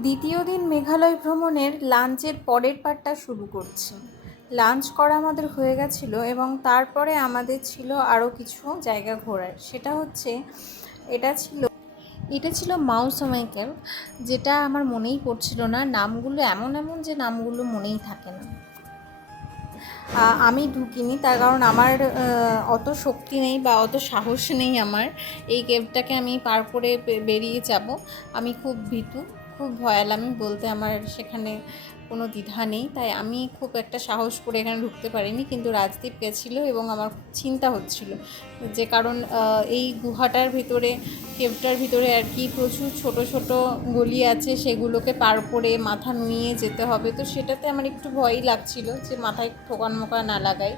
দ্বিতীয় দিন মেঘালয় ভ্রমণের লাঞ্চের পরের পার্টটা শুরু করছি। লাঞ্চ করা আমাদের হয়ে গেছিলো এবং তারপরে আমাদের ছিল আরও কিছু জায়গা ঘোরার। সেটা হচ্ছে এটা ছিল মাউসামাই কেভ, যেটা আমার মনেই পড়ছিল না। নামগুলো এমন এমন যে নামগুলো মনেই থাকে না। আমি ঢুকিনি, তার কারণ আমার অত শক্তি নেই বা অত সাহস নেই আমার এই কেভটাকে আমি পার করে বেরিয়ে যাব। আমি খুব ভীতু, খুব ভয়ালামি বলতে আমার সেখানে কোনো দ্বিধা নেই, তাই আমি খুব একটা সাহস করে এখানে ঢুকতে পারিনি। কিন্তু রাজদীপ গেছিলো এবং আমার খুব চিন্তা হচ্ছিল যে কারণ এই গুহাটার ভিতরে, কেভটার ভিতরে আর কি প্রচুর ছোট ছোট গলি আছে, সেগুলোকে পার করে মাথা নুয়ে যেতে হবে। তো সেটাতে আমার একটু ভয়ই লাগছিল যে মাথায় ঠোকান মোকা না লাগাই।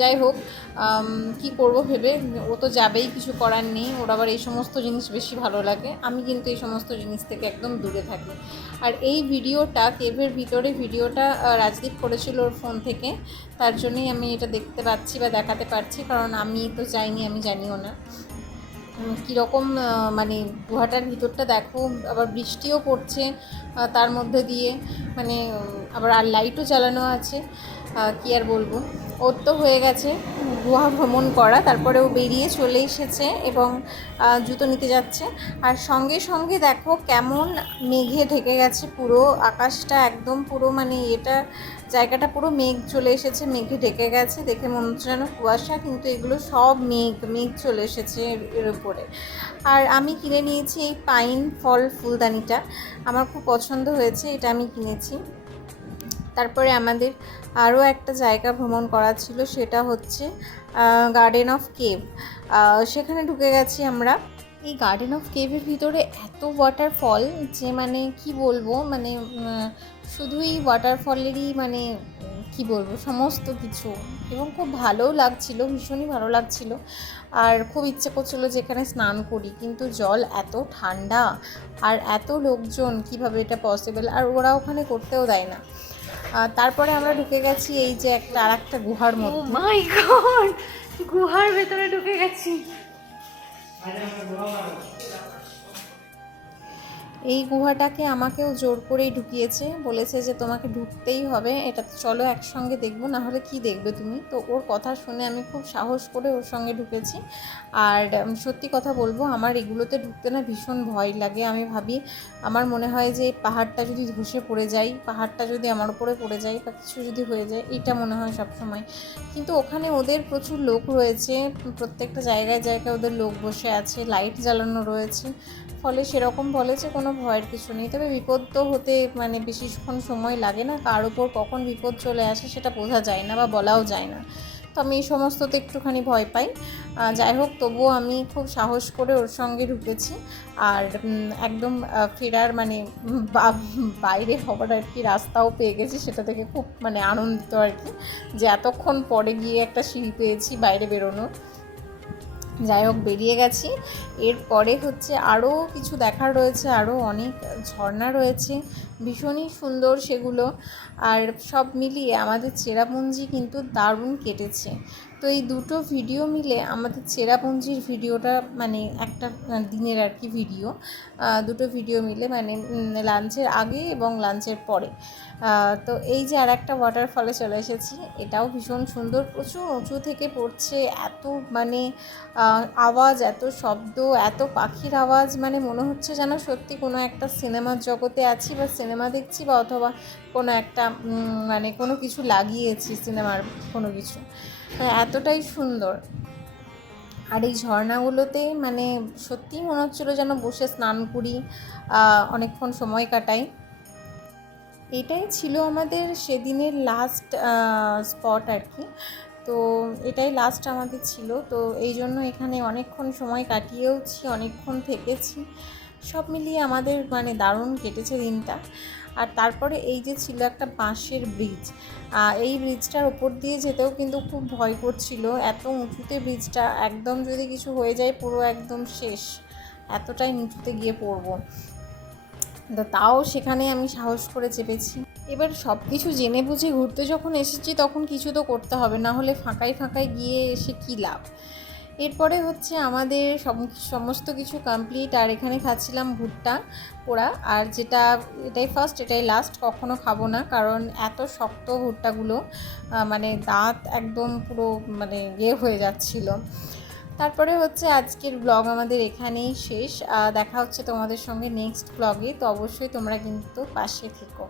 যাই হোক, কি করব ভেবে, ও তো যাবেই, কিছু করার নেই। ওর আবার এই সমস্ত জিনিস বেশি ভালো লাগে, আমি কিন্তু এই সমস্ত জিনিস থেকে একদম দূরে থাকি। আর এই ভিডিওটা, কেভের ভিতরে ভিডিওটা রাজদীপ করেছিল ওর ফোন থেকে, তার জন্যই আমি এটা দেখতে পাচ্ছি বা দেখাতে পারছি, কারণ আমি তো যাইনি, আমি জানিও না কীরকম। মানে গুহাটার ভিতরটা দেখো, আবার বৃষ্টিও পড়ছে তার মধ্যে দিয়ে, মানে আবার আর লাইটও জ্বালানো আছে। কী আর বলবো, ওর তো হয়ে গেছে গুহা ভ্রমণ করা, তারপরে ও বেরিয়ে চলে এসেছে এবং জুতো নিতে যাচ্ছে। আর সঙ্গে সঙ্গে দেখো কেমন মেঘে ঢেকে গেছে পুরো আকাশটা, একদম পুরো মানে এটা জায়গাটা পুরো মেঘ চলে এসেছে, মেঘে ঢেকে গেছে। দেখে মনে হচ্ছে যেন কুয়াশা, কিন্তু এগুলো সব মেঘ চলে এসেছে এর উপরে। আর আমি কিনে নিয়েছি এই পাইন ফল ফুলদানিটা, আমার খুব পছন্দ হয়েছে, এটা আমি কিনেছি। তারপরে আমাদের আরও একটা জায়গা ভ্রমণ করা ছিল, সেটা হচ্ছে গার্ডেন অফ কেভ। সেখানে ঢুকে গেছি আমরা। এই গার্ডেন অফ কেভের ভিতরে এত ওয়াটারফল যে মানে কি বলবো, মানে শুধুই ওয়াটারফলেরই মানে কি বলবো সমস্ত কিছু, এবং খুব ভালোও লাগছিলো, ভীষণই ভালো লাগছিলো। আর খুব ইচ্ছে করছিলো যে এখানে স্নান করি, কিন্তু জল এত ঠান্ডা আর এত লোকজন, কিভাবে এটা পসিবল, আর ওরা ওখানে করতেও দেয় না। তারপরে আমরা ঢুকে গেছি এই যে আর একটা গুহার মধ্যে। মাই গড, গুহার ভেতরে ঢুকে গেছি। এই গুহাটাকে আমাকেও জোর করেই ঢুকিয়েছে, বলেছে যে তোমাকে ঢুকতেই হবে, এটা চলো একসঙ্গে দেখবো, না হলে কি দেখবে তুমি। তো ওর কথা শুনে আমি খুব সাহস করে ওর সঙ্গে ঢুকেছি। আর সত্যি কথা বলবো, আমার এগুলোতে ঢুকতে না ভীষণ ভয় লাগে। আমি ভাবি, আমার মনে হয় যে পাহাড়টা যদি ধসে পড়ে যায়, পাহাড়টা যদি আমার উপরে পড়ে যায় বা কিছু যদি হয়ে যায়, এটা মনে হয় সব সময়। কিন্তু ওখানে ওদের প্রচুর লোক রয়েছে, প্রত্যেকটা জায়গায় জায়গায় ওদের লোক বসে আছে, লাইট জ্বালানো রয়েছে, ফলে সেরকম বলে যে কোনো ভয়ের কিছু নেই। তবে বিপদ তো হতে মানে বেশিক্ষণ সময় লাগে না, কার ওপর কখন বিপদ চলে আসে সেটা বোঝা যায় না বা বলাও যায় না। তো আমি এই সমস্ততে একটুখানি ভয় পাই। যাই হোক, তবুও আমি খুব সাহস করে ওর সঙ্গে ঢুকেছি। আর একদম ফেরার মানে বাইরে হবার আর কি রাস্তাও পেয়ে গেছি, সেটা থেকে খুব মানে আনন্দিত আর কি, যে এতক্ষণ পরে গিয়ে একটা সিঁড়ি পেয়েছি বাইরে বেরোনোর। যাই হোক, বেরিয়ে গেছি। এরপরে হচ্ছে আরও কিছু দেখার রয়েছে, আরও অনেক ঝর্ণা রয়েছে, ভীষণই সুন্দর সেগুলো। আর সব মিলিয়ে আমাদের চেরাপুঞ্জি কিন্তু দারুণ কেটেছে। তো এই দুটো ভিডিও মিলে আমাদের চেরাপুঞ্জির ভিডিওটা মানে একটা দিনের আর কি ভিডিও, দুটো ভিডিও মিলে মানে লাঞ্চের আগে এবং লাঞ্চের পরে। তো এই যে আর একটা ওয়াটারফলে চলে এসেছি, এটাও ভীষণ সুন্দর, প্রচুর উঁচু থেকে পড়ছে, এত মানে আওয়াজ, এত শব্দ, এত পাখির আওয়াজ, মানে মনে হচ্ছে যেন সত্যি কোনো একটা সিনেমার জগতে আছি বা সিনেমা দেখছি, বা অথবা কোনো একটা মানে কোনো কিছু লাগিয়েছি সিনেমার কোনো কিছু, এতটাই সুন্দর। আর এই ঝর্ণাগুলোতে মানে সত্যিই মনে হচ্ছিলো যেন বসে স্নান করি, অনেকক্ষণ সময় কাটাই। এটাই ছিল আমাদের সেদিনের লাস্ট স্পট আর কি। তো এটাই লাস্ট আমাদের ছিল, তো এই জন্য এখানে অনেকক্ষণ সময় কাটিয়েওছি, অনেকক্ষণ থেকেছি, সব মিলিয়ে আমাদের মানে দারুণ কেটেছে দিনটা। আর তারপরে এই যে ছিল একটা বাঁশের ব্রিজ, এই ব্রিজটার ওপর দিয়ে যেতেও কিন্তু খুব ভয় করছিল, এত উঁচুতে ব্রিজটা, একদম যদি কিছু হয়ে যায় পুরো একদম শেষ, এতটাই নিচুতে গিয়ে পড়বো। তাও সেখানে আমি সাহস করে চেপেছি। এবার সব কিছু জেনে বুঝে ঘুরতে যখন এসেছি, তখন কিছু তো করতে হবে, না হলে ফাঁকায় ফাঁকায় গিয়ে এসে কী লাভ। এরপরে হচ্ছে আমাদের সমস্ত কিছু কমপ্লিট, আর এখানে খাচ্ছিলাম ভুট্টা পোড়া। আর এটাই ফার্স্ট, এটাই লাস্ট, কখনো খাবো না, কারণ এত শক্ত ভুট্টাগুলো, মানে দাঁত একদম পুরো মানে হয়ে যাচ্ছিল। তারপরে হচ্ছে আজকের ব্লগ আমাদের এখানেই শেষ। দেখা হচ্ছে তোমাদের সঙ্গে নেক্সট ব্লগে, তো অবশ্যই তোমরা কিন্তু পাশে থেকো।